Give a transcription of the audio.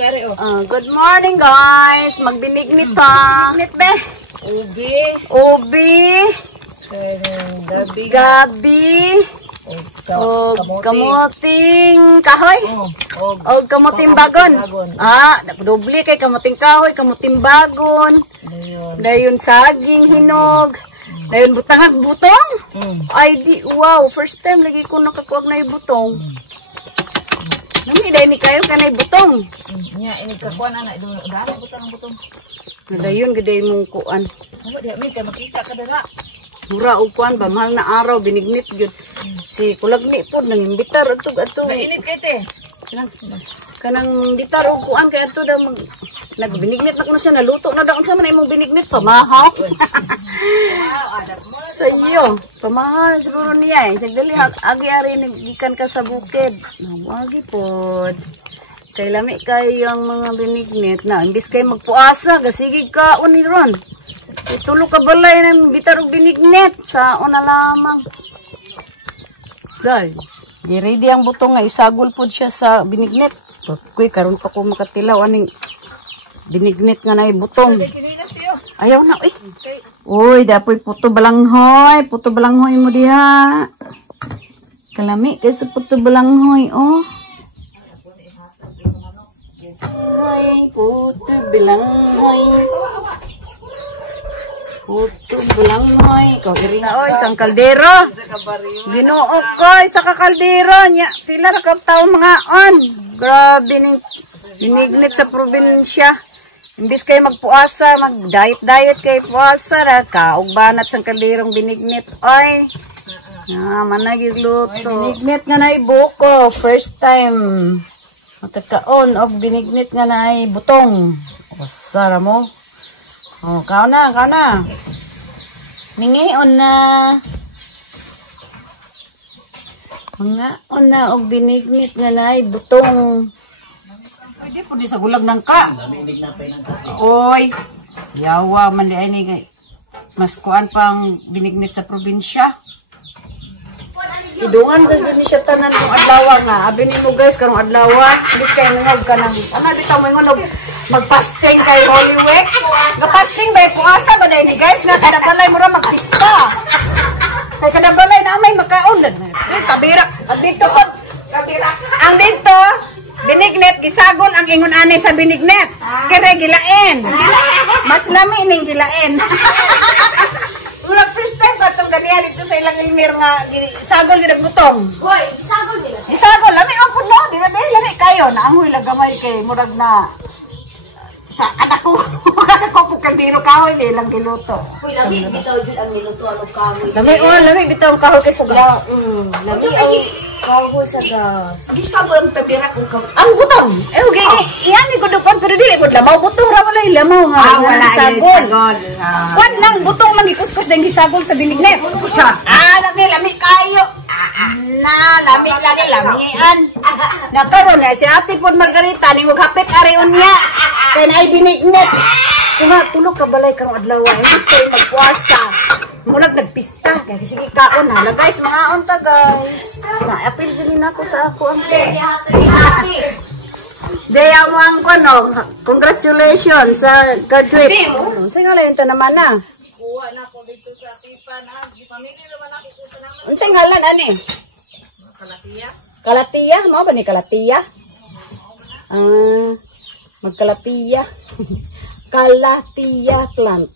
kare oh. Good morning guys. Magbinignit ha. Bignit be. Ubi. Ubi. Gabi. O kamuting kahoy. O kamuting bagon. Doble kay kamuting kahoy, kamuting bagon. Dayon saging hinog. Dayon butangag butong. Ay di wow, first time lagi ko nakakuha na butong. Nami dai ni kayo kanay butong. Nya ini kakuan anak dara butang. Dayon gede mong kuan. Mo di mi kay makita ka dara. Mura og kuan ba mahal na araw binignit gyud. Si kulagni pod nang imbitar adto. Mainit kay te. Kanang bitar og kuan kay adto daw nagbinignit na kuno siya naluto na daw unsa man imong binignit pamahaw. Sayo, pamahaw siguro niya sagdali agi ari gikan ka sa bukid. Nawagi pod. Kay lami kay ang mga binignit na imbis kay magpuasa gasigig ka uni ron. Itulo ka balay ng bitar og binignit sa una lamang. Dai, di ready ang butong nga isagol pod siya sa binignit. Kuy karon pa ko makatilaw aning binignit nga nay butong. Ayaw na uy. Uy, dapoy puto balanghoy mo diha. Kalami kay sa puto balanghoy oh. Ay, puto balanghoy. Puto balanghoy. Ikaw iri na oy, isang kaldero. Ginuok ko, isa ka kaldero. Nya, pila na ka taon mga on. Grabe ning binignit sa probinsya. Imbis kayo magpuasa, mag-diet kay puasa ra kaog banat sang kalderong binignit. Oy. Managig luto. Binignit nga nay buko, first time. Matakaon og binignit nga nay butong. Usara mo. Oh, kao na. Mingion na. Mga na og binignit nga nay butong. Pwede po di sa gulag ng ka. Oy. Yawa man di ay ni kay. Mas kuan pang binignit sa probinsya. Idungan sa dyan siya tanan kung adlawa nga. Abi ni mo guys karong adlawa. Bis kayo ngog ka ng. Ano bitaw mo ngog mag-fasting kay Holy Week. Nga-fasting ba puasa ba dahil ni guys nga kadabalay mo ra magpista. Kay kadabalay na may makaon. Kabira. Dito po. Ang dito. Binignit, gisagon ang ingon anay sa binignit. Kaya gilain. Mas lami ning gilain. Mula first time ba itong ganyan dito sa ilang ilmir nga gisagol gid butong. Hoy, gisagol nila. Gisagol, lami ang puno, di ba? Lami kayo na ang hulag gamay kay murag na sa kadako po kaldero kahoy bilang giluto. Hoy, lami bitaw jud ang niluto ang kahoy. Lami bitaw ang kahoy kay sa gas. Lami ang kahoy sa gas. Gisagol ang tabira kung Ang butong. Okay, iyan ni gudupon pero dili gud lamaw butong ra wala lamaw nga. wala gisagol. Kwan lang butong man gikuskus dang gisagol sa bilignet. Lami kayo. Lami lamian. Nakaroon na si Ate Pod Margarita ning hapit ari unya. Kay naay binignet. Tulog ka balay karong adlaw imbis kay magpuasa. Murag nagpista kay sige kaon hala guys mga unta guys. Na-appeal din ako sa ako ang Daya mo ang kono. Congratulations sa graduate. Unsay ngalan ito naman na? kuha na ko dito sa tipan ha. Di pamilya naman ako kuha naman. Unsay ngalan ani? Kalatiya. Kalatiya, mao ba ni kalatiya? Magkalatiya. Kalatiya plant.